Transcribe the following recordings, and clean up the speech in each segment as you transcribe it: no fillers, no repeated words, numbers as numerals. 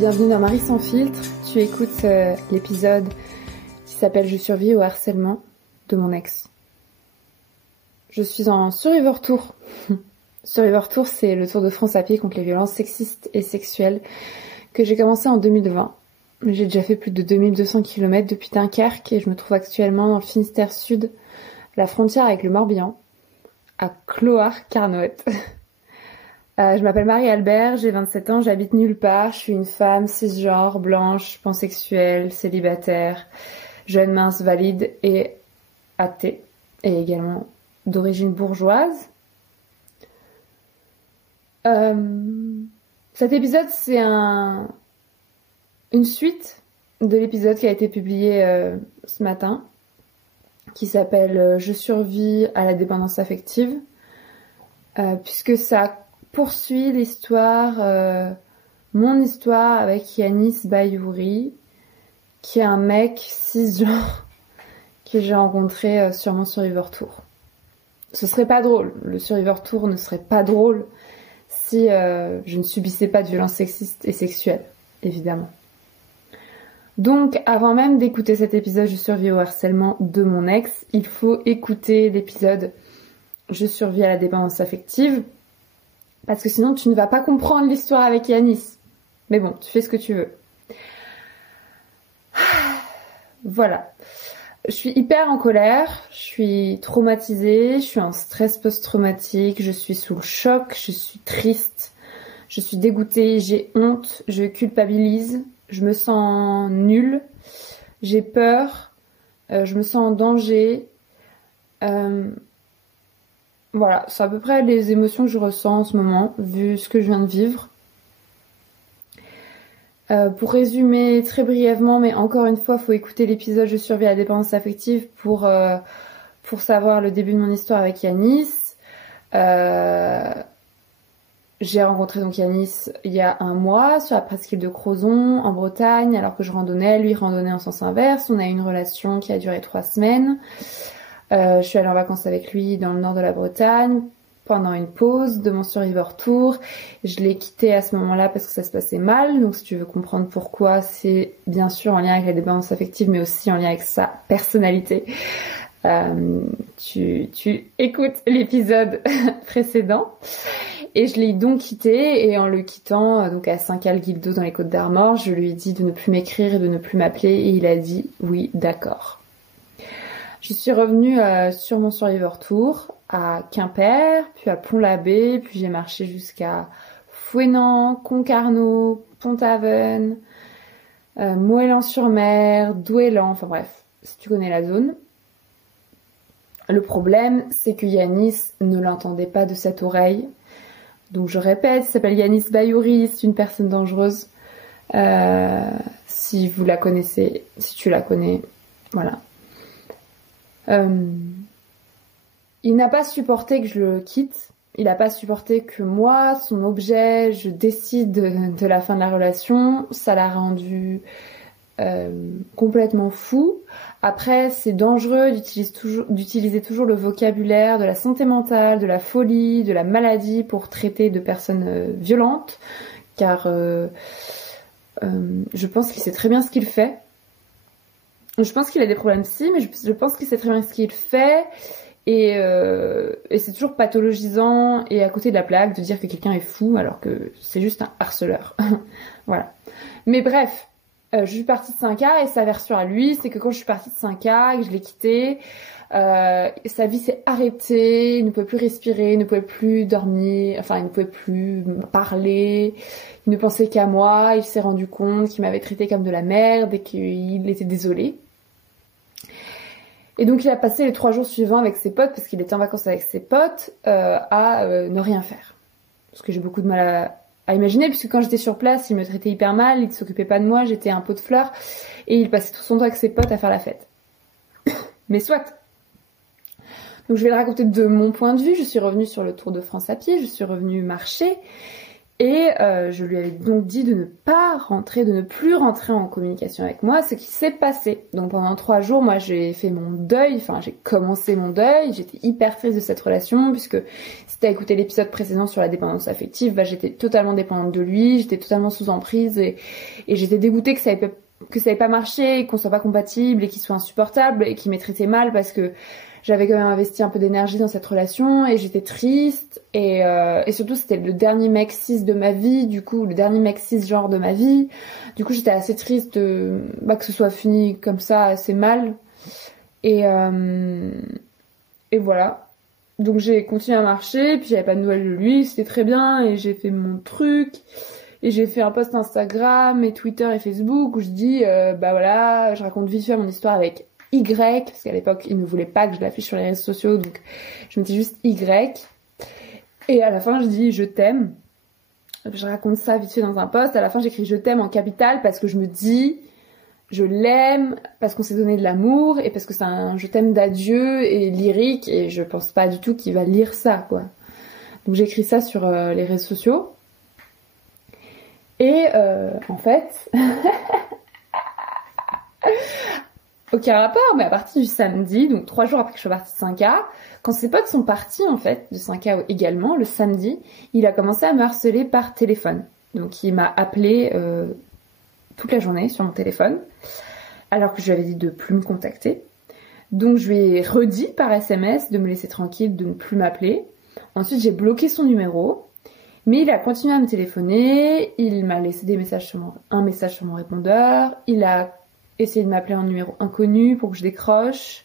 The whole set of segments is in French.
bienvenue dans Marie sans filtre. Tu écoutes l'épisode qui s'appelle Je survis au harcèlement de mon ex. Je suis en Survivor Tour. Survivor Tour, c'est le Tour de France à pied contre les violences sexistes et sexuelles que j'ai commencé en 2020. J'ai déjà fait plus de 2200 km depuis Dunkerque et je me trouve actuellement dans le Finistère Sud, la frontière avec le Morbihan, à Clohars-Carnoët. Je m'appelle Marie-Albert, j'ai 27 ans, j'habite nulle part, je suis une femme cisgenre, blanche, pansexuelle, célibataire, jeune, mince, valide et athée, et également d'origine bourgeoise. Cet épisode, c'est une suite de l'épisode qui a été publié ce matin, qui s'appelle « Je survis à la dépendance affective », puisque ça poursuit l'histoire, mon histoire avec Yanis Bayouri, qui est un mec cisgenre que j'ai rencontré sur mon Survivor Tour. Ce serait pas drôle, le Survivor Tour ne serait pas drôle si je ne subissais pas de violences sexistes et sexuelles, évidemment. Donc, avant même d'écouter cet épisode Je survis au harcèlement de mon ex, il faut écouter l'épisode Je survis à la dépendance affective, parce que sinon tu ne vas pas comprendre l'histoire avec Yanis. Mais bon, tu fais ce que tu veux. Voilà. Je suis hyper en colère, je suis traumatisée, je suis en stress post-traumatique, je suis sous le choc, je suis triste, je suis dégoûtée, j'ai honte, je culpabilise, je me sens nulle, j'ai peur, je me sens en danger. Voilà, c'est à peu près les émotions que je ressens en ce moment, vu ce que je viens de vivre. Pour résumer très brièvement, mais encore une fois, faut écouter l'épisode Je survis à la dépendance affective pour savoir le début de mon histoire avec Yanis. J'ai rencontré donc Yanis il y a 1 mois sur la presqu'île de Crozon, en Bretagne, alors que je randonnais, lui randonnait en sens inverse. On a eu une relation qui a duré 3 semaines. Je suis allée en vacances avec lui dans le nord de la Bretagne pendant une pause de mon Survivor Tour. Je l'ai quitté à ce moment-là parce que ça se passait mal. Donc si tu veux comprendre pourquoi, c'est bien sûr en lien avec la dépendance affective, mais aussi en lien avec sa personnalité. Tu écoutes l'épisode précédent. Et je l'ai donc quitté, et en le quittant, donc à Saint-Cal-Guildo dans les Côtes d'Armor, je lui ai dit de ne plus m'écrire et de ne plus m'appeler, et il a dit oui, d'accord. Je suis revenue sur mon Survivor Tour à Quimper, puis à Pont-l'Abbé, puis j'ai marché jusqu'à Fouesnant, Concarneau, Pont-Aven, Moëlan-sur-Mer, Douélan, enfin bref, si tu connais la zone. Le problème, c'est que Yanis ne l'entendait pas de cette oreille. Donc je répète, il s'appelle Yanis Bayouri, c'est une personne dangereuse. Si vous la connaissez, si tu la connais, voilà. Il n'a pas supporté que je le quitte. Il n'a pas supporté que moi, son objet, je décide de la fin de la relation. Ça l'a rendu complètement fou. Après, c'est dangereux d'utiliser toujours le vocabulaire de la santé mentale, de la folie, de la maladie pour traiter de personnes violentes, car je pense qu'il sait très bien ce qu'il fait. Je pense qu'il a des problèmes psy, mais je pense qu'il sait très bien ce qu'il fait, et c'est toujours pathologisant et à côté de la plaque de dire que quelqu'un est fou alors que c'est juste un harceleur. Voilà. Mais bref, je suis partie de 5A, et sa version à lui, c'est que quand je suis partie de 5A et que je l'ai quitté, sa vie s'est arrêtée, il ne pouvait plus respirer, il ne pouvait plus dormir, enfin il ne pouvait plus parler, il ne pensait qu'à moi, il s'est rendu compte qu'il m'avait traité comme de la merde et qu'il était désolé. Et donc il a passé les 3 jours suivants avec ses potes, parce qu'il était en vacances avec ses potes, à ne rien faire. Parce que j'ai beaucoup de mal à imaginer, puisque quand j'étais sur place, il me traitait hyper mal, il ne s'occupait pas de moi, j'étais un pot de fleurs, et il passait tout son temps avec ses potes à faire la fête. Mais soit. Donc je vais le raconter de mon point de vue. Je suis revenue sur le Tour de France à pied, je suis revenue marcher, Et je lui avais donc dit de ne plus rentrer en communication avec moi, ce qui s'est passé. Donc pendant 3 jours, moi j'ai fait mon deuil, enfin j'ai commencé mon deuil, j'étais hyper triste de cette relation, puisque si t'as écouté l'épisode précédent sur la dépendance affective, bah j'étais totalement dépendante de lui, j'étais totalement sous emprise, et j'étais dégoûtée que ça ait pas marché, qu'on soit pas compatible, et qu'il soit insupportable, et qu'il m'ait traité mal, parce que j'avais quand même investi un peu d'énergie dans cette relation et j'étais triste et surtout c'était le dernier mec cis de ma vie, du coup le dernier mec cisgenre de ma vie, du coup j'étais assez triste que ce soit fini comme ça assez mal et voilà. Donc j'ai continué à marcher, puis j'avais pas de nouvelles de lui, c'était très bien et j'ai fait mon truc. Et j'ai fait un post Instagram et Twitter et Facebook où je dis voilà, je raconte vite fait mon histoire avec Y, parce qu'à l'époque, il ne voulait pas que je l'affiche sur les réseaux sociaux, donc je mettais juste Y. Et à la fin, je dis je t'aime. Je raconte ça vite fait dans un post. À la fin, j'écris je t'aime en capital parce que je me dis je l'aime, parce qu'on s'est donné de l'amour et parce que c'est un je t'aime d'adieu et lyrique et je pense pas du tout qu'il va lire ça, quoi. Donc j'écris ça sur les réseaux sociaux. Et en fait... Aucun rapport, mais à partir du samedi, donc 3 jours après que je sois partie de 5A, quand ses potes sont partis en fait de 5A également, le samedi, il a commencé à me harceler par téléphone. Donc il m'a appelé toute la journée sur mon téléphone, alors que je lui avais dit de plus me contacter. Donc je lui ai redit par SMS de me laisser tranquille, de ne plus m'appeler. Ensuite j'ai bloqué son numéro, mais il a continué à me téléphoner, il m'a laissé un message sur mon répondeur, il a essayé de m'appeler en numéro inconnu pour que je décroche.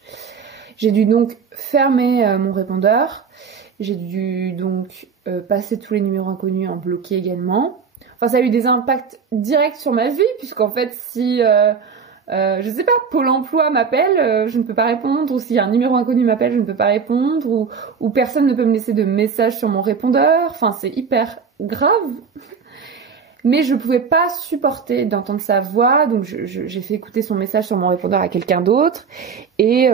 J'ai dû donc fermer mon répondeur. J'ai dû donc passer tous les numéros inconnus en bloqué également. Enfin, ça a eu des impacts directs sur ma vie, puisqu'en fait, si, je sais pas, Pôle emploi m'appelle, je ne peux pas répondre, ou si un numéro inconnu m'appelle, je ne peux pas répondre, ou personne ne peut me laisser de message sur mon répondeur. Enfin, c'est hyper grave. Mais je pouvais pas supporter d'entendre sa voix, donc j'ai fait écouter son message sur mon répondeur à quelqu'un d'autre, et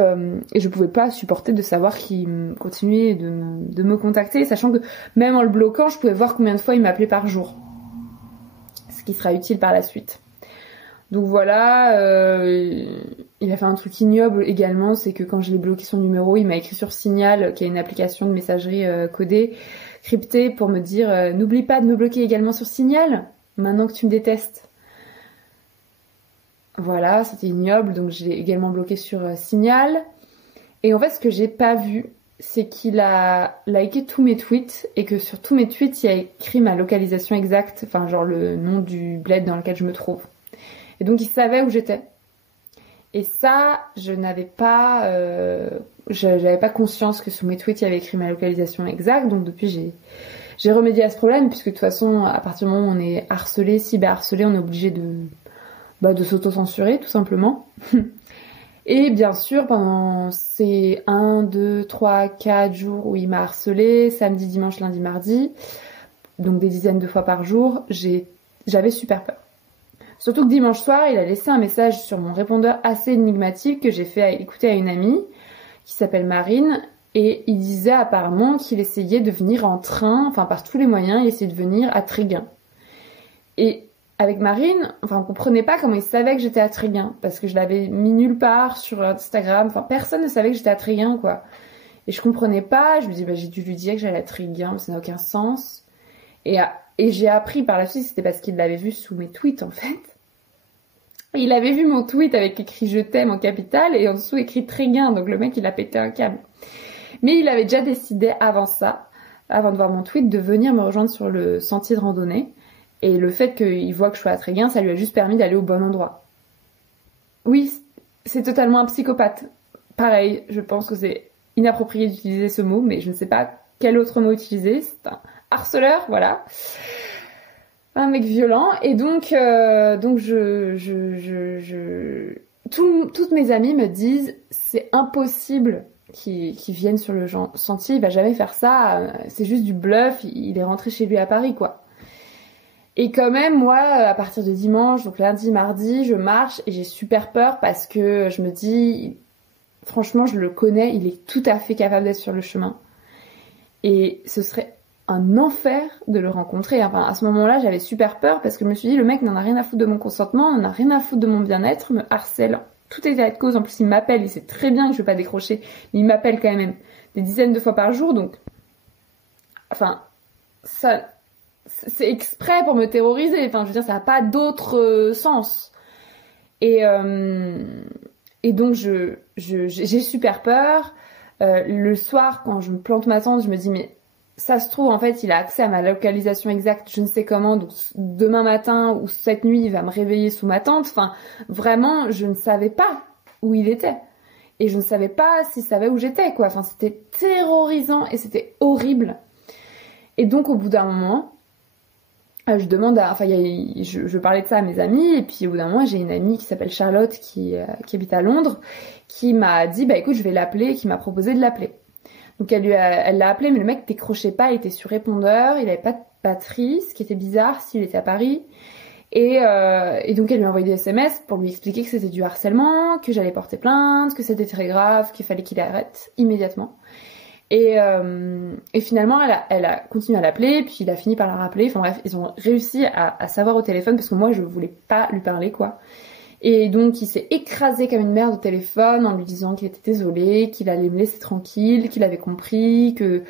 je pouvais pas supporter de savoir qu'il continuait de me contacter, sachant que même en le bloquant, je pouvais voir combien de fois il m'appelait par jour, ce qui sera utile par la suite. Donc voilà, il a fait un truc ignoble également, c'est que quand je l'ai bloqué son numéro, il m'a écrit sur Signal, qui est une application de messagerie codée, cryptée, pour me dire « N'oublie pas de me bloquer également sur Signal !» Maintenant que tu me détestes. Voilà, c'était ignoble, donc je l'ai également bloqué sur Signal. Et en fait, ce que j'ai pas vu, c'est qu'il a liké tous mes tweets et que sur tous mes tweets, il a écrit ma localisation exacte, enfin genre le nom du bled dans lequel je me trouve. Et donc il savait où j'étais. Et ça, je n'avais pas, j'avais pas conscience que sur mes tweets, il avait écrit ma localisation exacte. Donc depuis, j'ai remédié à ce problème, puisque de toute façon, à partir du moment où on est harcelé, cyberharcelé, on est obligé de s'auto-censurer, tout simplement. Et bien sûr, pendant ces 1, 2, 3, 4 jours où il m'a harcelé, samedi, dimanche, lundi, mardi, donc des dizaines de fois par jour, j'avais super peur. Surtout que dimanche soir, il a laissé un message sur mon répondeur assez énigmatique que j'ai fait écouter à une amie, qui s'appelle Marine. Et il disait apparemment qu'il essayait de venir en train, enfin par tous les moyens, il essayait de venir à Tréguin. Et avec Marine, enfin on comprenait pas comment il savait que j'étais à Tréguin, parce que je l'avais mis nulle part sur Instagram, enfin personne ne savait que j'étais à Tréguin, quoi. Et je comprenais pas, je me dis j'ai dû lui dire que j'allais à Tréguin, mais ça n'a aucun sens. Et j'ai appris par la suite, c'était parce qu'il l'avait vu sous mes tweets en fait. Il avait vu mon tweet avec écrit je t'aime en capital et en dessous écrit Tréguin, donc le mec il a pété un câble. Mais il avait déjà décidé avant ça, avant de voir mon tweet, de venir me rejoindre sur le sentier de randonnée. Et le fait qu'il voit que je sois à Tréguin, ça lui a juste permis d'aller au bon endroit. Oui, c'est totalement un psychopathe. Pareil, je pense que c'est inapproprié d'utiliser ce mot, mais je ne sais pas quel autre mot utiliser. C'est un harceleur, voilà. Un mec violent. Et donc toutes mes amies me disent, c'est impossible qui viennent sur le sentier, il va jamais faire ça, c'est juste du bluff, il est rentré chez lui à Paris, quoi. Et quand même, moi, à partir de dimanche, donc lundi, mardi, je marche et j'ai super peur parce que je me dis, franchement, je le connais, il est tout à fait capable d'être sur le chemin. Et ce serait un enfer de le rencontrer. Enfin, à ce moment-là, j'avais super peur parce que je me suis dit, le mec n'en a rien à foutre de mon consentement, n'en a rien à foutre de mon bien-être, me harcèle. Tout est à cause. En plus, il m'appelle, il sait très bien que je vais pas décrocher. Il m'appelle quand même des dizaines de fois par jour, donc... Enfin, ça... C'est exprès pour me terroriser. Enfin, je veux dire, ça n'a pas d'autre sens. Et donc, j'ai super peur. Le soir, quand je me plante ma tente, je me dis, mais ça se trouve, en fait, il a accès à ma localisation exacte, je ne sais comment, donc demain matin ou cette nuit, il va me réveiller sous ma tente. Enfin, vraiment, je ne savais pas où il était. Et je ne savais pas s'il savait où j'étais, quoi. Enfin, c'était terrorisant et c'était horrible. Et donc, au bout d'un moment, je demande à... Enfin, je parlais de ça à mes amis, et puis au bout d'un moment, j'ai une amie qui s'appelle Charlotte, qui habite à Londres, qui m'a dit, bah écoute, je vais l'appeler, qui m'a proposé de l'appeler. Donc elle l'a appelé, mais le mec décrochait pas, il était sur répondeur, il avait pas de batterie, ce qui était bizarre s'il était à Paris. Et donc elle lui a envoyé des SMS pour lui expliquer que c'était du harcèlement, que j'allais porter plainte, que c'était très grave, qu'il fallait qu'il arrête immédiatement. Et finalement, elle a continué à l'appeler, puis il a fini par la rappeler. Enfin bref, ils ont réussi à savoir au téléphone, parce que moi, je voulais pas lui parler, quoi. Et donc, il s'est écrasé comme une merde au téléphone en lui disant qu'il était désolé, qu'il allait me laisser tranquille, qu'il avait compris, que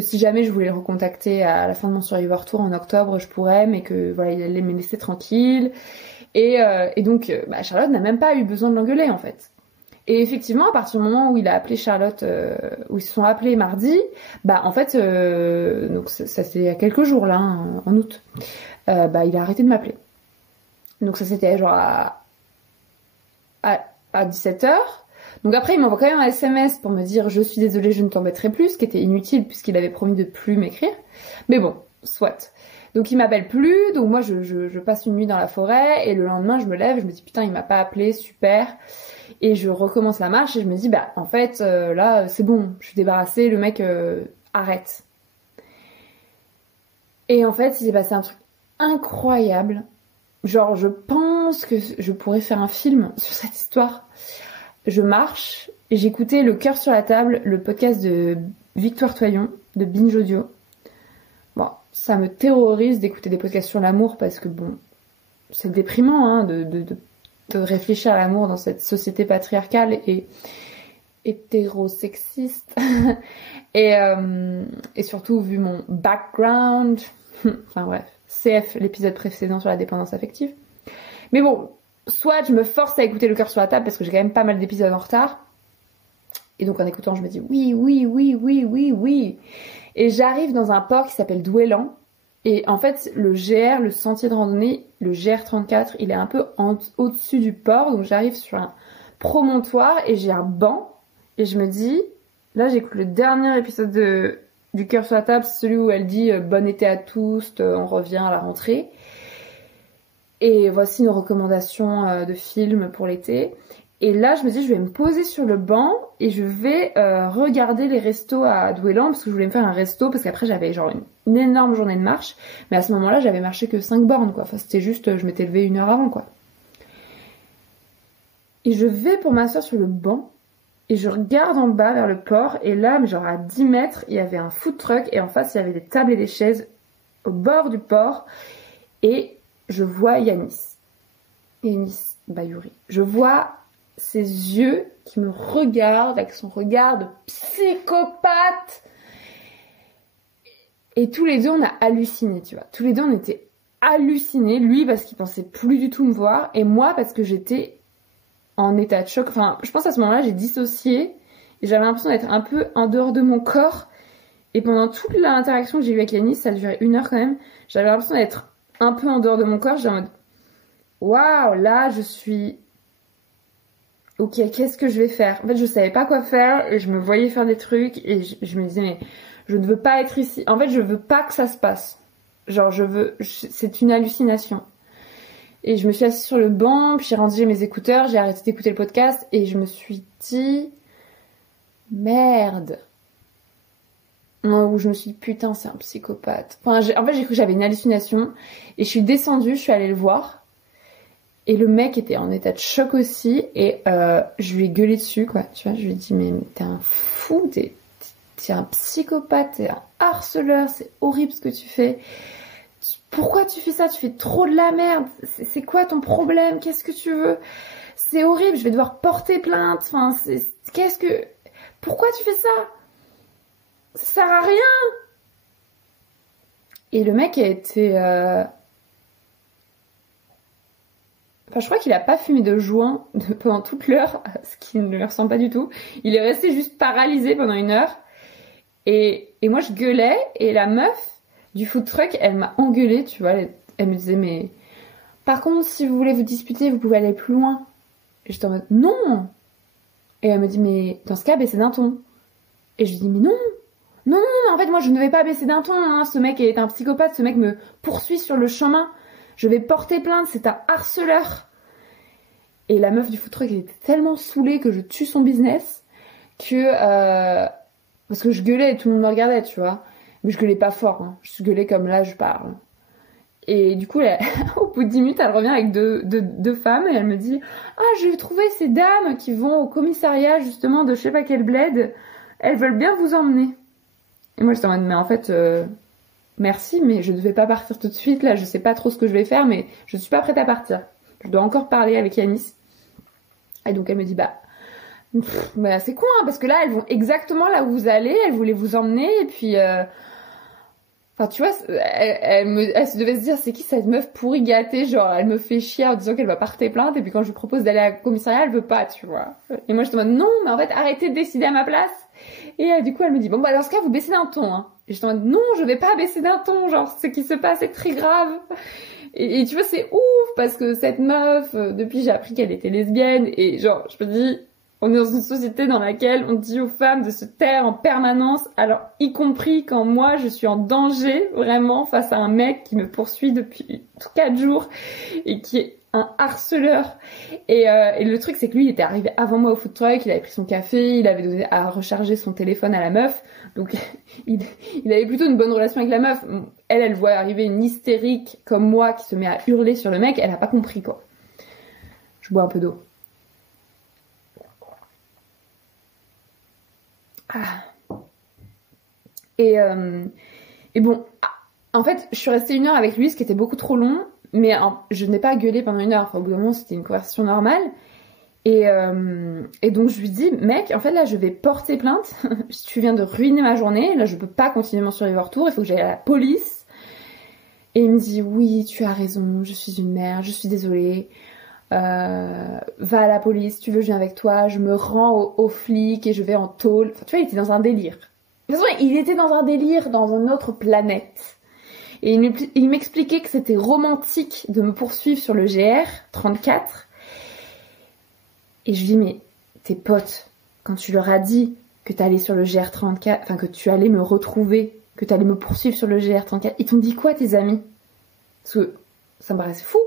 si jamais je voulais le recontacter à la fin de mon Survivor Tour en octobre, je pourrais, mais que voilà, il allait me laisser tranquille. Et donc, Charlotte n'a même pas eu besoin de l'engueuler, en fait. Et effectivement, à partir du moment où il a appelé Charlotte, où ils se sont appelés mardi, en fait, donc ça c'était il y a quelques jours là, en août, il a arrêté de m'appeler. Donc ça c'était genre à 17h. Donc après, il m'envoie quand même un SMS pour me dire je suis désolée, je ne t'embêterai plus, ce qui était inutile puisqu'il avait promis de plus m'écrire. Mais bon, soit. Donc il m'appelle plus, donc moi je passe une nuit dans la forêt et le lendemain je me lève, je me dis putain il m'a pas appelé, super. Et je recommence la marche et je me dis en fait là c'est bon, je suis débarrassée, le mec arrête. Et en fait il s'est passé un truc incroyable. Genre je pense que je pourrais faire un film sur cette histoire. Je marche et j'écoutais Le Cœur sur la table, le podcast de Victoire Toyon de Binge Audio. Bon, ça me terrorise d'écouter des podcasts sur l'amour parce que bon, c'est déprimant hein, de réfléchir à l'amour dans cette société patriarcale et hétérosexiste. et surtout vu mon background. Enfin bref, CF, l'épisode précédent sur la dépendance affective. Mais bon, soit je me force à écouter Le Cœur sur la table parce que j'ai quand même pas mal d'épisodes en retard. Et donc en écoutant, je me dis oui. Et j'arrive dans un port qui s'appelle Douélan. Et en fait, le GR, le sentier de randonnée, le GR34, il est un peu au-dessus du port. Donc j'arrive sur un promontoire et j'ai un banc. Et je me dis, là j'écoute le dernier épisode du Cœur sur la table, celui où elle dit bon été à tous, on revient à la rentrée. Et voici nos recommandations de films pour l'été. Et là, je me dis, je vais me poser sur le banc et je vais regarder les restos à Douélan parce que je voulais me faire un resto parce qu'après j'avais genre une énorme journée de marche. Mais à ce moment-là, j'avais marché que 5 bornes, quoi. Enfin, c'était juste, je m'étais levée 1 heure avant, quoi. Et je vais pour m'asseoir sur le banc et je regarde en bas vers le port et là, genre à 10 mètres, il y avait un food truck et en face, il y avait des tables et des chaises au bord du port et je vois Yanis Bayouri. Je vois ses yeux qui me regardent avec son regard de psychopathe. Et tous les deux, on a halluciné, tu vois. Tous les deux, on était hallucinés. Lui, parce qu'il pensait plus du tout me voir. Et moi, parce que j'étais en état de choc. Enfin, je pense à ce moment-là, j'ai dissocié. Et j'avais l'impression d'être un peu en dehors de mon corps. Et pendant toute l'interaction que j'ai eue avec Yanis, ça a duré 1 heure quand même, j'avais l'impression d'être un peu en dehors de mon corps. J'étais en mode, waouh, là, je suis... Ok, qu'est-ce que je vais faire? En fait, je savais pas quoi faire et je me voyais faire des trucs et je me disais, mais je ne veux pas être ici. En fait, je veux pas que ça se passe. Genre, c'est une hallucination. Et je me suis assise sur le banc, puis j'ai rangé mes écouteurs, j'ai arrêté d'écouter le podcast et je me suis dit, merde. Où je me suis dit, putain, c'est un psychopathe. Enfin, en fait, j'ai cru que j'avais une hallucination et je suis descendue, je suis allée le voir. Et le mec était en état de choc aussi et je lui ai gueulé dessus, quoi. Tu vois, je lui ai dit, mais t'es un fou, t'es un psychopathe, t'es un harceleur, c'est horrible ce que tu fais. Pourquoi tu fais ça? Tu fais trop de la merde. C'est quoi ton problème? Qu'est-ce que tu veux? C'est horrible, je vais devoir porter plainte. Enfin, pourquoi tu fais ça? Ça sert à rien. Et le mec a été... Enfin, je crois qu'il a pas fumé de joint pendant toute l'heure, ce qui ne lui ressemble pas du tout. Il est resté juste paralysé pendant 1 heure. Et moi, je gueulais. Et la meuf du food truck, elle m'a engueulée, tu vois. Elle me disait, mais... Par contre, si vous voulez vous disputer, vous pouvez aller plus loin. Et j'étais en mode, non. Et elle me dit, mais dans ce cas, baissez d'un ton. Et je lui dis, mais non. Non, mais en fait, moi, je ne vais pas baisser d'un ton. Hein. Ce mec est un psychopathe. Ce mec me poursuit sur le chemin. Je vais porter plainte. C'est un harceleur. Et la meuf du food truck, elle était tellement saoulée que je tue son business que... parce que je gueulais et tout le monde me regardait, tu vois. Mais je gueulais pas fort. Hein. Je gueulais comme là, je parle. Et du coup, au bout de 10 minutes, elle revient avec deux femmes et elle me dit « Ah, j'ai trouvé ces dames qui vont au commissariat justement de je sais pas quel bled. Elles veulent bien vous emmener. » Et moi, j'étais en mode « Mais en fait, merci, mais je ne vais pas partir tout de suite. Là, je sais pas trop ce que je vais faire, mais je suis pas prête à partir. Je dois encore parler avec Yanis. » Et donc, elle me dit « Bah, c'est con, hein, parce que là, elles vont exactement là où vous allez. Elles voulaient vous emmener et puis... Enfin, tu vois, elle se devait se dire, c'est qui cette meuf pourrie gâtée? Genre, elle me fait chier en disant qu'elle va porter plainte, et puis quand je lui propose d'aller à la commissariat, elle veut pas, tu vois. Et moi, je te demande, non, mais en fait, arrêtez de décider à ma place. Et du coup, elle me dit, bon, bah, dans ce cas, vous baissez d'un ton, hein. Et je te demande, non, je vais pas baisser d'un ton, genre, ce qui se passe est très grave. Et tu vois, c'est ouf, parce que cette meuf, depuis, j'ai appris qu'elle était lesbienne, et genre, je me dis, on est dans une société dans laquelle on dit aux femmes de se taire en permanence, alors y compris quand moi je suis en danger vraiment face à un mec qui me poursuit depuis 4 jours et qui est un harceleur. Et le truc c'est que lui il était arrivé avant moi au food truck, il avait pris son café, il avait donné à recharger son téléphone à la meuf, donc il avait plutôt une bonne relation avec la meuf. Elle voit arriver une hystérique comme moi qui se met à hurler sur le mec, elle a pas compris quoi. Je bois un peu d'eau. Ah. Et bon, en fait, je suis restée 1 heure avec lui, ce qui était beaucoup trop long, mais je n'ai pas gueulé pendant 1 heure. Enfin, au bout d'un moment, c'était une conversation normale. Et donc, je lui dis, mec, en fait, là, je vais porter plainte. Tu viens de ruiner ma journée. Là, je peux pas continuer mon Survivor Tour. Il faut que j'aille à la police. Et il me dit, oui, tu as raison. Je suis une mère. Je suis désolée. Va à la police, tu veux, je viens avec toi, je me rends aux flics et je vais en tôle. Enfin, tu vois, il était dans un délire. De toute façon, il était dans un délire dans une autre planète. Et il m'expliquait que c'était romantique de me poursuivre sur le GR34. Et je lui dis, mais tes potes, quand tu leur as dit que t'allais sur le GR34, enfin que tu allais me retrouver, que t'allais me poursuivre sur le GR34, ils t'ont dit quoi tes amis? Parce que ça me paraissait fou.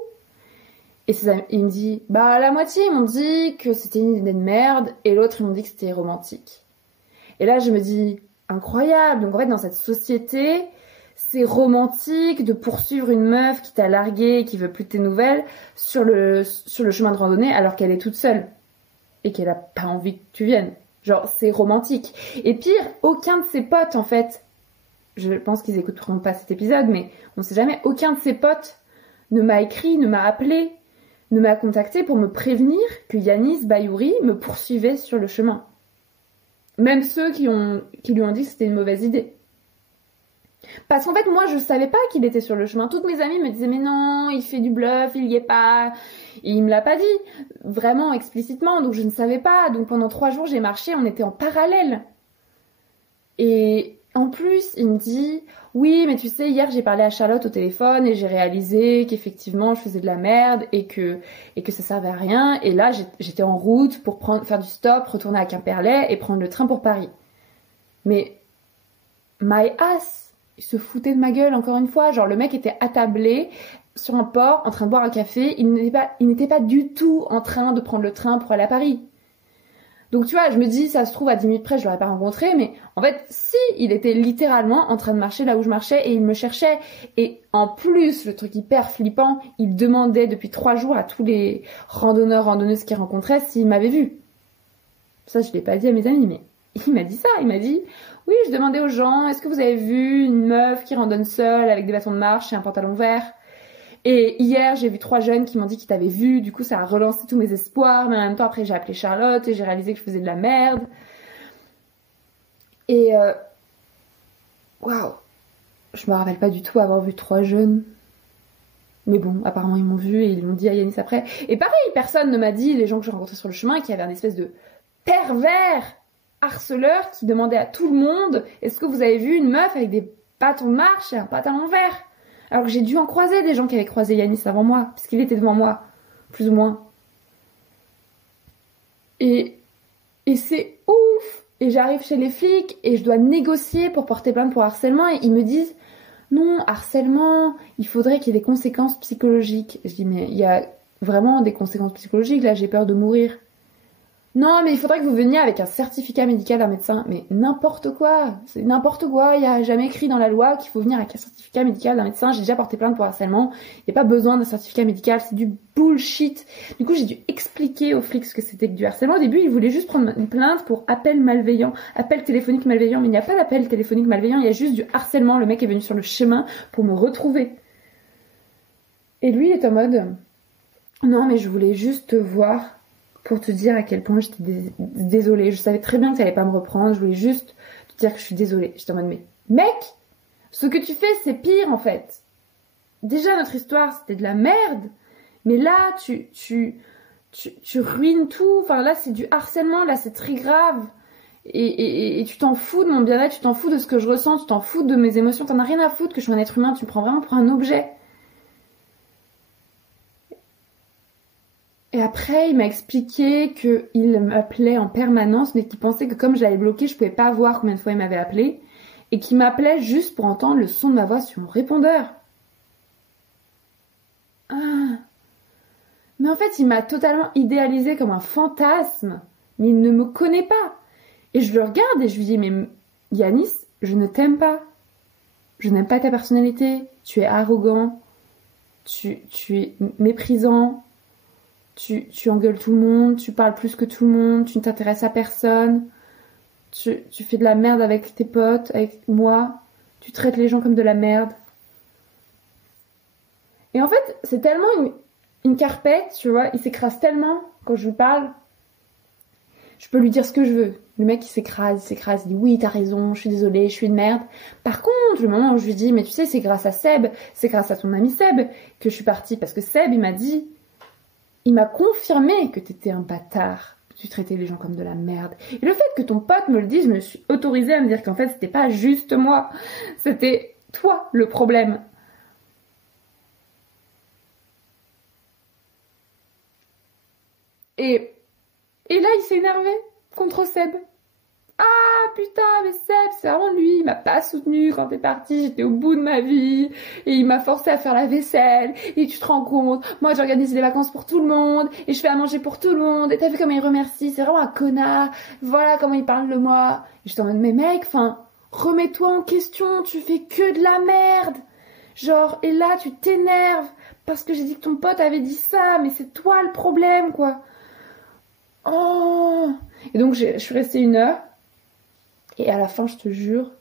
Et il me dit, bah la moitié ils m'ont dit que c'était une idée de merde et l'autre ils m'ont dit que c'était romantique. Et là je me dis, incroyable, donc en fait dans cette société, c'est romantique de poursuivre une meuf qui t'a largué et qui veut plus de tes nouvelles sur le chemin de randonnée alors qu'elle est toute seule et qu'elle a pas envie que tu viennes. Genre c'est romantique. Et pire, aucun de ses potes en fait, je pense qu'ils écouteront pas cet épisode, mais on sait jamais, aucun de ses potes ne m'a écrit, ne m'a appelé, ne m'a contacté pour me prévenir que Yanis Bayouri me poursuivait sur le chemin. Même ceux qui lui ont dit que c'était une mauvaise idée. Parce qu'en fait, moi, je savais pas qu'il était sur le chemin. Toutes mes amies me disaient, mais non, il fait du bluff, il y est pas. Et il me l'a pas dit, vraiment explicitement, donc je ne savais pas. Donc pendant 3 jours, j'ai marché, on était en parallèle. Et en plus, il me dit, oui, mais tu sais, hier j'ai parlé à Charlotte au téléphone et j'ai réalisé qu'effectivement je faisais de la merde et que ça servait à rien. Et là, j'étais en route pour faire du stop, retourner à Quimperlé et prendre le train pour Paris. Mais my ass, il se foutait de ma gueule encore une fois. Genre le mec était attablé sur un port en train de boire un café. Il n'était pas du tout en train de prendre le train pour aller à Paris. Donc tu vois, je me dis, ça se trouve à 10 minutes près, je l'aurais pas rencontré, mais en fait, si, il était littéralement en train de marcher là où je marchais et il me cherchait. Et en plus, le truc hyper flippant, il demandait depuis 3 jours à tous les randonneurs, randonneuses qu'il rencontrait s'ils m'avaient vu. Ça, je l'ai pas dit à mes amis, mais Il m'a dit ça, il m'a dit « Oui, je demandais aux gens, est-ce que vous avez vu une meuf qui randonne seule avec des bâtons de marche et un pantalon vert ?» Et hier, j'ai vu 3 jeunes qui m'ont dit qu'ils t'avaient vu, du coup ça a relancé tous mes espoirs, mais en même temps après j'ai appelé Charlotte et j'ai réalisé que je faisais de la merde. Et waouh, je me rappelle pas du tout avoir vu 3 jeunes. Mais bon, apparemment ils m'ont vu et ils l'ont dit à Yanis après. Et pareil, personne ne m'a dit, les gens que j'ai rencontrés sur le chemin, qu'il y avait un espèce de pervers harceleur qui demandait à tout le monde « Est-ce que vous avez vu une meuf avec des bâtons de marche et un pantalon vert ?» Alors que j'ai dû en croiser des gens qui avaient croisé Yanis avant moi, puisqu'il était devant moi, plus ou moins. Et c'est ouf. Et j'arrive chez les flics et je dois négocier pour porter plainte pour harcèlement et ils me disent « Non, harcèlement, il faudrait qu'il y ait des conséquences psychologiques. » Je dis « Mais il y a vraiment des conséquences psychologiques, là j'ai peur de mourir. » Non, mais il faudrait que vous veniez avec un certificat médical d'un médecin. Mais n'importe quoi, c'est n'importe quoi. Il n'y a jamais écrit dans la loi qu'il faut venir avec un certificat médical d'un médecin. J'ai déjà porté plainte pour harcèlement. Il n'y a pas besoin d'un certificat médical, c'est du bullshit. Du coup, j'ai dû expliquer aux flics ce que c'était que du harcèlement. Au début, ils voulaient juste prendre une plainte pour appel malveillant, appel téléphonique malveillant. Mais il n'y a pas d'appel téléphonique malveillant, il y a juste du harcèlement. Le mec est venu sur le chemin pour me retrouver. Et lui, il est en mode « Non, mais je voulais juste te voir. » Pour te dire à quel point j'étais désolée. Je savais très bien que t'allais pas me reprendre. Je voulais juste te dire que je suis désolée. J'étais en mode, mais mec, ce que tu fais, c'est pire en fait. Déjà, notre histoire, c'était de la merde. Mais là, tu ruines tout. Enfin, là, c'est du harcèlement. Là, c'est très grave. Et tu t'en fous de mon bien-être. Tu t'en fous de ce que je ressens. Tu t'en fous de mes émotions. T'en as rien à foutre que je suis un être humain. Tu me prends vraiment pour un objet. Et après, il m'a expliqué qu'il m'appelait en permanence, mais qu'il pensait que comme je l'avais bloqué, je pouvais pas voir combien de fois il m'avait appelé, et qu'il m'appelait juste pour entendre le son de ma voix sur mon répondeur. Ah. Mais en fait, il m'a totalement idéalisé comme un fantasme, mais il ne me connaît pas. Et je le regarde et je lui dis, mais Yanis, je ne t'aime pas. Je n'aime pas ta personnalité. Tu es arrogant. Tu es méprisant. Tu engueules tout le monde, tu parles plus que tout le monde, tu ne t'intéresses à personne, tu fais de la merde avec tes potes, avec moi, tu traites les gens comme de la merde. Et en fait, c'est tellement une carpette, tu vois, il s'écrase tellement quand je lui parle. Je peux lui dire ce que je veux. Le mec, il s'écrase, il dit oui, t'as raison, je suis désolée, je suis une merde. Par contre, le moment où je lui dis, mais tu sais, c'est grâce à Seb, c'est grâce à ton ami Seb que je suis partie, parce que Seb, il m'a confirmé que t'étais un bâtard, que tu traitais les gens comme de la merde. Et le fait que ton pote me le dise, je me suis autorisée à me dire qu'en fait, c'était pas juste moi. C'était toi le problème. Et là, il s'est énervé contre Seb. Ah putain, mais Seb, c'est vraiment lui, il m'a pas soutenu quand t'es parti, j'étais au bout de ma vie, et il m'a forcé à faire la vaisselle, et tu te rends compte, moi j'organise les vacances pour tout le monde, et je fais à manger pour tout le monde, et t'as vu comment il remercie, c'est vraiment un connard, voilà comment il parle de moi. Et je t'en mode, mais mec, remets-toi en question, tu fais que de la merde. Genre, et là tu t'énerves, parce que j'ai dit que ton pote avait dit ça, mais c'est toi le problème, quoi. Oh. Et donc je suis restée 1 heure, et à la fin, je te jure.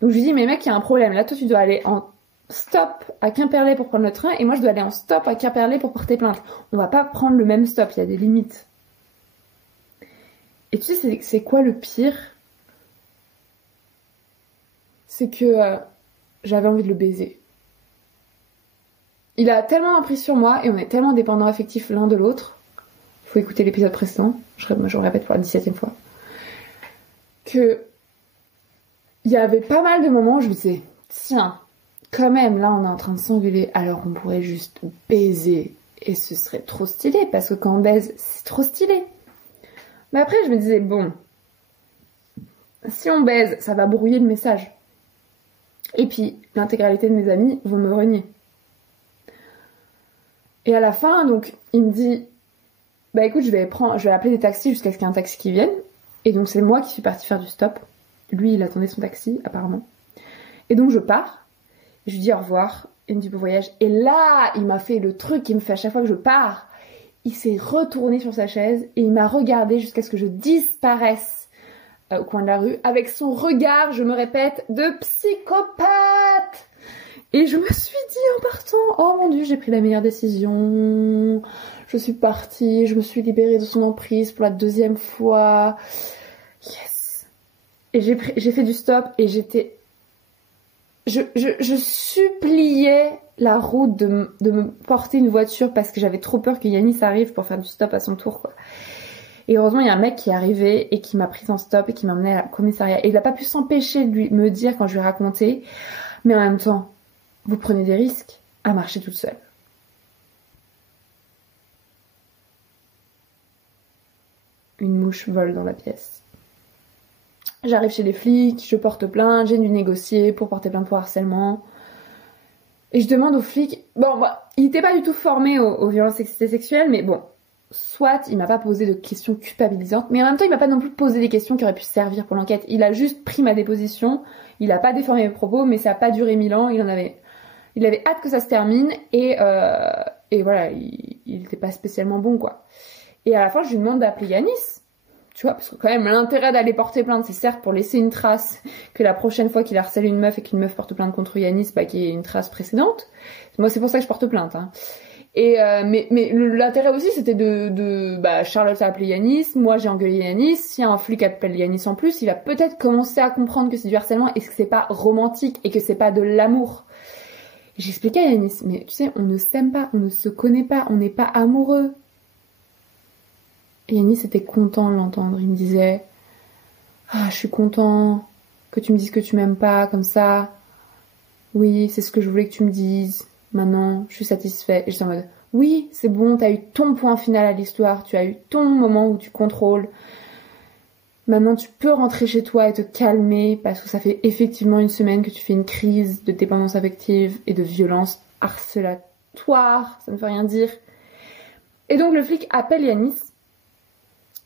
Donc je lui dis, mais mec, il y a un problème. Là, toi, tu dois aller en stop à Quimperlé pour prendre le train. Et moi, je dois aller en stop à Quimperlé pour porter plainte. On va pas prendre le même stop. Il y a des limites. Et tu sais, c'est quoi le pire? C'est que j'avais envie de le baiser. Il a tellement appris sur moi et on est tellement dépendants affectifs l'un de l'autre. Il faut écouter l'épisode précédent. Je le répète pour la 17e fois. Que il y avait pas mal de moments où je me disais, tiens, quand même, là, on est en train de s'engueuler, alors on pourrait juste baiser. Et ce serait trop stylé, parce que quand on baise, c'est trop stylé. Mais après, je me disais, bon, si on baise, ça va brouiller le message. Et puis, l'intégralité de mes amis vont me renier. Et à la fin, donc, il me dit, bah écoute, je vais appeler des taxis jusqu'à ce qu'il y ait un taxi qui vienne. Et donc, c'est moi qui suis partie faire du stop. Lui, il attendait son taxi, apparemment. Et donc, je pars. Je lui dis au revoir. Il me dit bon voyage. Et là, il m'a fait le truc qu'il me fait à chaque fois que je pars. Il s'est retourné sur sa chaise et il m'a regardé jusqu'à ce que je disparaisse au coin de la rue, avec son regard, je me répète, de psychopathe. Et je me suis dit en partant, oh mon Dieu, j'ai pris la meilleure décision. Je suis partie, je me suis libérée de son emprise pour la 2e fois. Yes. Et j'ai fait du stop et j'étais... Je suppliais la route de me porter une voiture parce que j'avais trop peur que Yanis arrive pour faire du stop à son tour, quoi. Et heureusement, il y a un mec qui est arrivé et qui m'a pris en stop et qui m'a emmené à la commissariat. Et il n'a pas pu s'empêcher de me dire quand je lui ai raconté, mais en même temps, vous prenez des risques à marcher toute seule. Une mouche vole dans la pièce. J'arrive chez les flics, je porte plainte, j'ai dû négocier pour porter plainte pour harcèlement. Et je demande aux flics... Bon, il n'était pas du tout formé aux violences sexuelles, mais bon, soit il m'a pas posé de questions culpabilisantes, mais en même temps il m'a pas non plus posé des questions qui auraient pu servir pour l'enquête. Il a juste pris ma déposition, il a pas déformé mes propos, mais ça a pas duré 1000 ans, il avait hâte que ça se termine, et voilà, il était pas spécialement bon, quoi. Et à la fin, je lui demande d'appeler Yanis. Tu vois, parce que quand même, l'intérêt d'aller porter plainte, c'est certes pour laisser une trace, que la prochaine fois qu'il harcèle une meuf et qu'une meuf porte plainte contre Yanis, qu'il y ait une trace précédente. Moi, c'est pour ça que je porte plainte, hein. Et mais l'intérêt aussi, c'était Charlotte a appelé Yanis, moi j'ai engueulé Yanis. S'il y a un flic qui appelle Yanis en plus, il va peut-être commencer à comprendre que c'est du harcèlement et que c'est pas romantique et que c'est pas de l'amour. J'expliquais à Yanis, mais tu sais, on ne s'aime pas, on ne se connaît pas, on n'est pas amoureux. Et Yanis était content de l'entendre. Il me disait, ah, je suis content que tu me dises que tu m'aimes pas comme ça. Oui, c'est ce que je voulais que tu me dises. Maintenant, je suis satisfait. Et j'étais en mode, oui, c'est bon, t'as eu ton point final à l'histoire. Tu as eu ton moment où tu contrôles. Maintenant, tu peux rentrer chez toi et te calmer parce que ça fait effectivement une semaine que tu fais une crise de dépendance affective et de violence harcelatoire. Ça ne veut rien dire. Et donc, le flic appelle Yanis.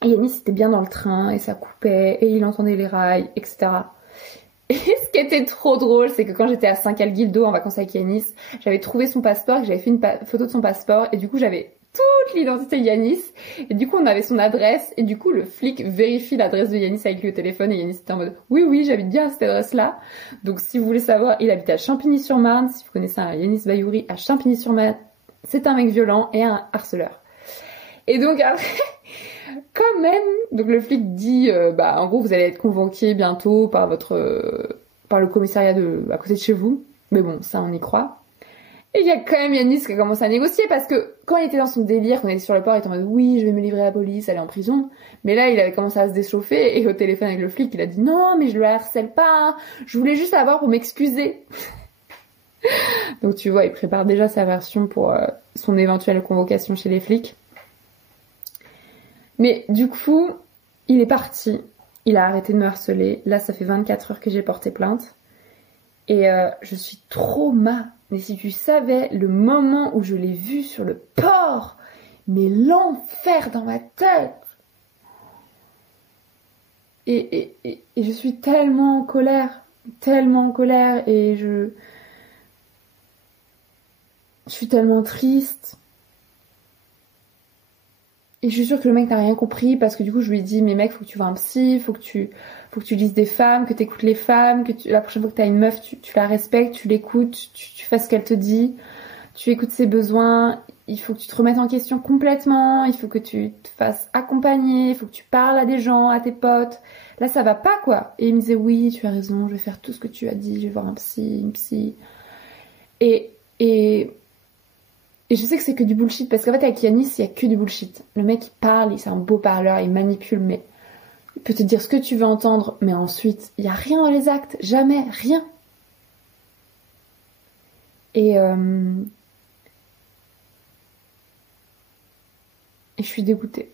Et Yanis était bien dans le train et ça coupait et il entendait les rails, etc. Et ce qui était trop drôle, c'est que quand j'étais à Saint-Calguildo en vacances avec Yanis, j'avais trouvé son passeport et j'avais fait une photo de son passeport et du coup j'avais toute l'identité de Yanis et du coup on avait son adresse et du coup le flic vérifie l'adresse de Yanis avec lui au téléphone et Yanis était en mode oui j'habite bien à cette adresse-là. Donc si vous voulez savoir, il habite à Champigny-sur-Marne. Si vous connaissez un Yanis Bayouri à Champigny-sur-Marne, c'est un mec violent et un harceleur. Et donc après... Quand même, donc le flic dit, en gros vous allez être convoqué bientôt par le commissariat à côté de chez vous. Mais bon, ça on y croit. Et il y a quand même Yanis qui a commencé à négocier parce que quand il était dans son délire, quand on était sur le port, il était en mode oui, je vais me livrer à la police, aller en prison. Mais là, il avait commencé à se déchauffer et au téléphone avec le flic, il a dit non, mais je le harcèle pas, je voulais juste savoir pour m'excuser. Donc tu vois, il prépare déjà sa version pour son éventuelle convocation chez les flics. Mais du coup, il est parti. Il a arrêté de me harceler. Là, ça fait 24 heures que j'ai porté plainte. Et je suis traumatisée. Mais si tu savais le moment où je l'ai vu sur le port, mais l'enfer dans ma tête. Et je suis tellement en colère. Et je suis tellement triste. Et je suis sûre que le mec n'a rien compris parce que du coup je lui ai dit mais mec faut que tu vois un psy, faut que tu lises des femmes, que t'écoutes les femmes, que la prochaine fois que t'as une meuf tu la respectes, tu l'écoutes, tu fasses ce qu'elle te dit, tu écoutes ses besoins, il faut que tu te remettes en question complètement, il faut que tu te fasses accompagner, il faut que tu parles à des gens, à tes potes. Là ça va pas quoi. Et il me disait oui tu as raison, je vais faire tout ce que tu as dit, je vais voir un psy, une psy. Et je sais que c'est que du bullshit, parce qu'en fait avec Yanis, il y a que du bullshit. Le mec il parle, c'est un beau parleur, il manipule, mais il peut te dire ce que tu veux entendre, mais ensuite, il n'y a rien dans les actes, jamais, rien. Et je suis dégoûtée.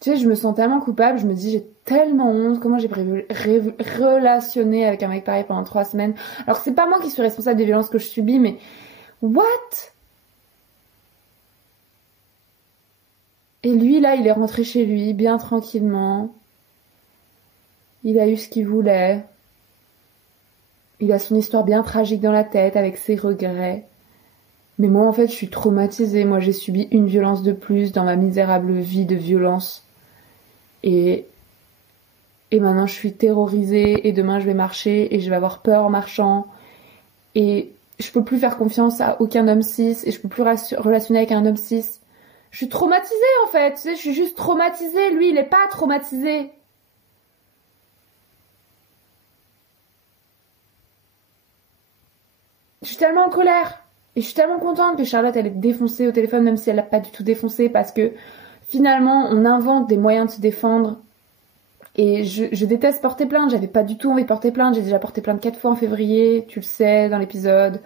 Tu sais, je me sens tellement coupable, je me dis j'ai tellement honte, comment j'ai prévu relationner avec un mec pareil pendant 3 semaines. Alors c'est pas moi qui suis responsable des violences que je subis, mais what? Et lui là, il est rentré chez lui, bien tranquillement. Il a eu ce qu'il voulait. Il a son histoire bien tragique dans la tête, avec ses regrets. Mais moi, en fait, je suis traumatisée. Moi, j'ai subi une violence de plus dans ma misérable vie de violence. Et, et maintenant, je suis terrorisée. Et demain, je vais marcher et je vais avoir peur en marchant. Et je peux plus faire confiance à aucun homme cis. Et je peux plus relationner avec un homme cis. Je suis traumatisée, en fait. Tu sais, je suis juste traumatisée. Lui, il est pas traumatisé. Je suis tellement en colère. Et je suis tellement contente que Charlotte, elle est défoncée au téléphone, même si elle l'a pas du tout défoncé, parce que finalement, on invente des moyens de se défendre. Et je déteste porter plainte. J'avais pas du tout envie de porter plainte. J'ai déjà porté plainte 4 fois en février. Tu le sais, dans l'épisode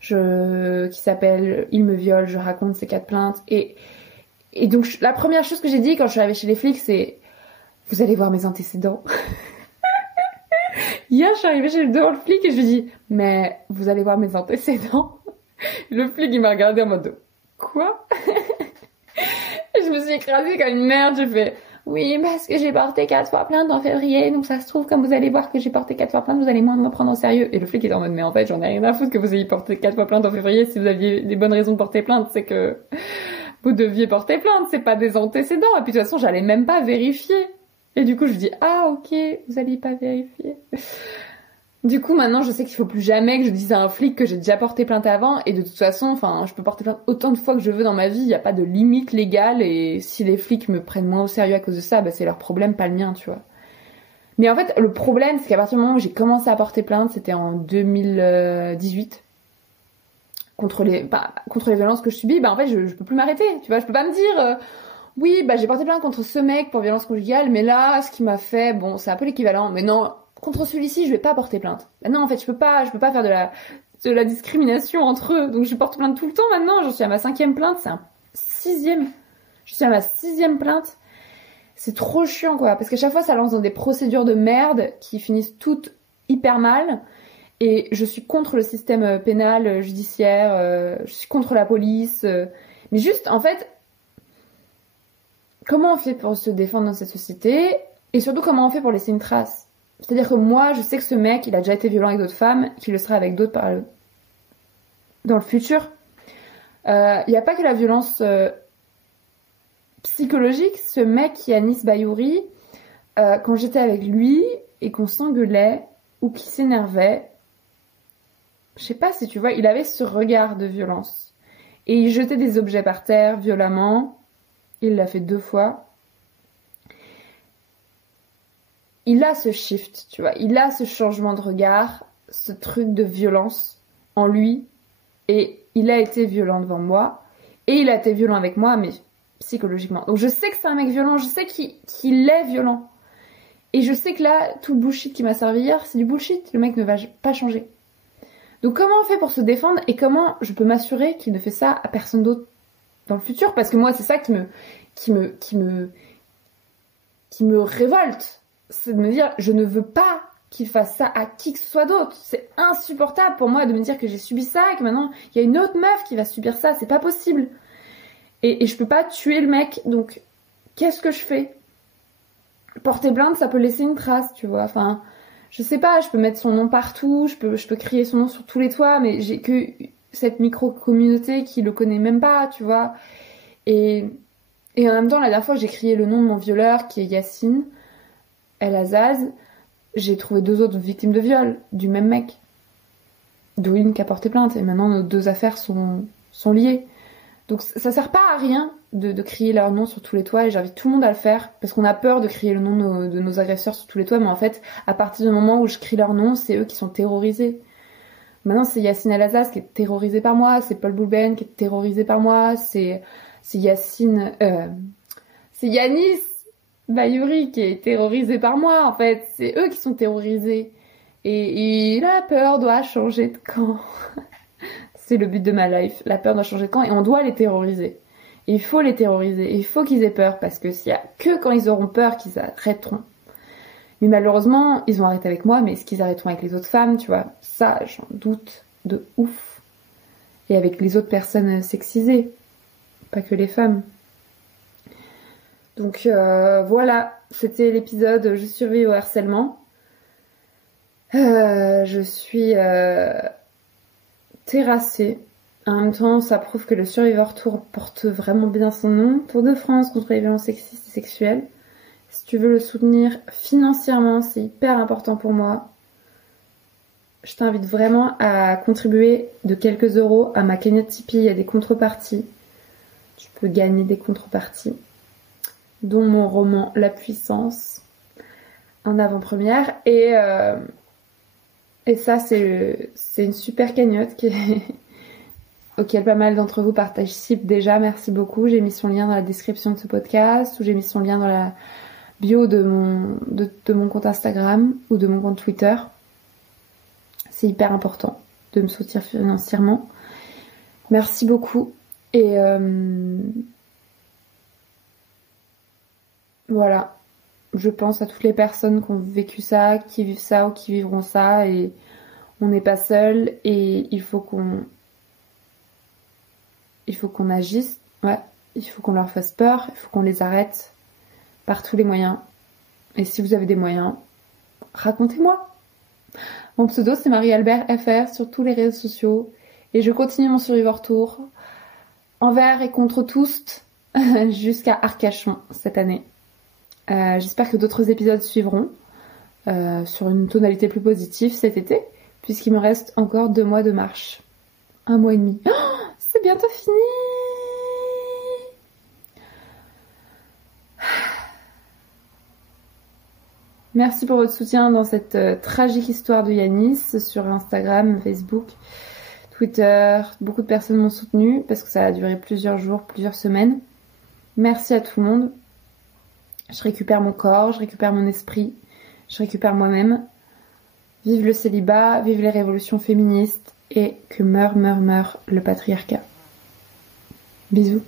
qui s'appelle Il me viole, je raconte ces 4 plaintes. Et donc, la première chose que j'ai dit quand je suis arrivée chez les flics, c'est vous allez voir mes antécédents. Hier, je suis arrivée devant le flic et je lui dis mais vous allez voir mes antécédents. Le flic, il m'a regardé en mode quoi? Et je me suis écrasée comme une merde. Je fais oui, parce que j'ai porté 4 fois plainte en février, donc ça se trouve, comme vous allez voir que j'ai porté 4 fois plainte, vous allez moins me prendre au sérieux. Et le flic est en mode mais en fait, j'en ai rien à foutre que vous ayez porté 4 fois plainte en février. Si vous aviez des bonnes raisons de porter plainte, c'est que vous deviez porter plainte, c'est pas des antécédents. Et puis de toute façon, j'allais même pas vérifier. Et du coup, je dis ah ok, vous alliez pas vérifier. Du coup, maintenant, je sais qu'il faut plus jamais que je dise à un flic que j'ai déjà porté plainte avant. Et de toute façon, enfin, je peux porter plainte autant de fois que je veux dans ma vie. Il n'y a pas de limite légale. Et si les flics me prennent moins au sérieux à cause de ça, bah, c'est leur problème, pas le mien, tu vois. Mais en fait, le problème, c'est qu'à partir du moment où j'ai commencé à porter plainte, c'était en 2018, contre les violences que je subis, bah en fait, je peux plus m'arrêter. Tu vois, je peux pas me dire, oui, bah j'ai porté plainte contre ce mec pour violence conjugale, mais là, ce qu'il m'a fait, bon, c'est un peu l'équivalent. Mais non, contre celui-ci, je vais pas porter plainte. Bah non, en fait, je peux pas faire de la discrimination entre eux. Donc je porte plainte tout le temps maintenant. J'en suis à ma 5e plainte, c'est un 6e. Je suis à ma 6e plainte. C'est trop chiant, quoi. Parce qu'à chaque fois, ça lance dans des procédures de merde qui finissent toutes hyper mal. Et je suis contre le système pénal, judiciaire. Je suis contre la police. Mais juste, en fait, comment on fait pour se défendre dans cette société? Et surtout, comment on fait pour laisser une trace? C'est-à-dire que moi, je sais que ce mec, il a déjà été violent avec d'autres femmes, qu'il le sera avec d'autres dans le futur. Il n'y a pas que la violence psychologique. Ce mec, Yanis Bayouri, quand j'étais avec lui et qu'on s'engueulait ou qu'il s'énervait, je sais pas si tu vois, il avait ce regard de violence. Et il jetait des objets par terre violemment. Il l'a fait 2 fois. Il a ce shift, tu vois. Il a ce changement de regard, ce truc de violence en lui. Et il a été violent devant moi. Et il a été violent avec moi, mais psychologiquement. Donc je sais que c'est un mec violent, je sais qu'il est violent. Et je sais que là, tout le bullshit qui m'a servi hier, c'est du bullshit. Le mec ne va pas changer. Donc comment on fait pour se défendre et comment je peux m'assurer qu'il ne fait ça à personne d'autre dans le futur? Parce que moi, c'est ça qui me révolte. C'est de me dire, je ne veux pas qu'il fasse ça à qui que ce soit d'autre. C'est insupportable pour moi de me dire que j'ai subi ça et que maintenant, il y a une autre meuf qui va subir ça. C'est pas possible. Et je peux pas tuer le mec. Donc, qu'est-ce que je fais? Porter plainte, ça peut laisser une trace, tu vois. Enfin, je sais pas, je peux mettre son nom partout, je peux crier son nom sur tous les toits, mais j'ai que cette micro-communauté qui le connaît même pas, tu vois. Et en même temps, la dernière fois, j'ai crié le nom de mon violeur, qui est Yacine El Azaz. J'ai trouvé 2 autres victimes de viol, du même mec. Dont une qui a porté plainte. Et maintenant, nos 2 affaires sont liées. Donc ça sert pas à rien de crier leur nom sur tous les toits, et j'invite tout le monde à le faire, parce qu'on a peur de crier le nom de nos agresseurs sur tous les toits, mais en fait, à partir du moment où je crie leur nom, c'est eux qui sont terrorisés. Maintenant, c'est Yacine El Azaz qui est terrorisé par moi, c'est Paul Boulben qui est terrorisé par moi, c'est Yanis Bayouri qui est terrorisé par moi, en fait. C'est eux qui sont terrorisés. Et la peur doit changer de camp. C'est le but de ma life. La peur doit changer de camp et on doit les terroriser. Et il faut les terroriser. Et il faut qu'ils aient peur, parce que s'il y a que quand ils auront peur qu'ils arrêteront. Mais malheureusement, ils ont arrêté avec moi, mais est-ce qu'ils arrêteront avec les autres femmes, tu vois? Ça, j'en doute de ouf. Et avec les autres personnes sexisées. Pas que les femmes. Donc voilà, c'était l'épisode Je survis au harcèlement. Je suis terrassée. En même temps, ça prouve que le Survivor Tour porte vraiment bien son nom. Tour de France contre les violences sexistes et sexuelles. Si tu veux le soutenir financièrement, c'est hyper important pour moi. Je t'invite vraiment à contribuer de quelques euros à ma cagnotte Tipeee. Il y a des contreparties. Tu peux gagner des contreparties, dont mon roman La Puissance en avant-première. Et ça, c'est une super cagnotte auquel pas mal d'entre vous participent déjà. Merci beaucoup. J'ai mis son lien dans la description de ce podcast, ou j'ai mis son lien dans la bio de mon compte Instagram ou de mon compte Twitter. C'est hyper important de me soutenir financièrement. Merci beaucoup. Et voilà. Je pense à toutes les personnes qui ont vécu ça, qui vivent ça ou qui vivront ça. Et on n'est pas seul. Et il faut qu'on agisse. Ouais. Il faut qu'on leur fasse peur. Il faut qu'on les arrête par tous les moyens. Et si vous avez des moyens, racontez-moi. Mon pseudo, c'est Marie-Albert FR sur tous les réseaux sociaux. Et je continue mon Survivor Tour envers et contre tous jusqu'à Arcachon cette année. J'espère que d'autres épisodes suivront sur une tonalité plus positive cet été, puisqu'il me reste encore 2 mois de marche. 1 mois et demi. Oh, c'est bientôt fini! Merci pour votre soutien dans cette tragique histoire de Yanis sur Instagram, Facebook, Twitter. Beaucoup de personnes m'ont soutenue parce que ça a duré plusieurs jours, plusieurs semaines. Merci à tout le monde. Je récupère mon corps, je récupère mon esprit, je récupère moi-même. Vive le célibat, vive les révolutions féministes et que meure le patriarcat. Bisous.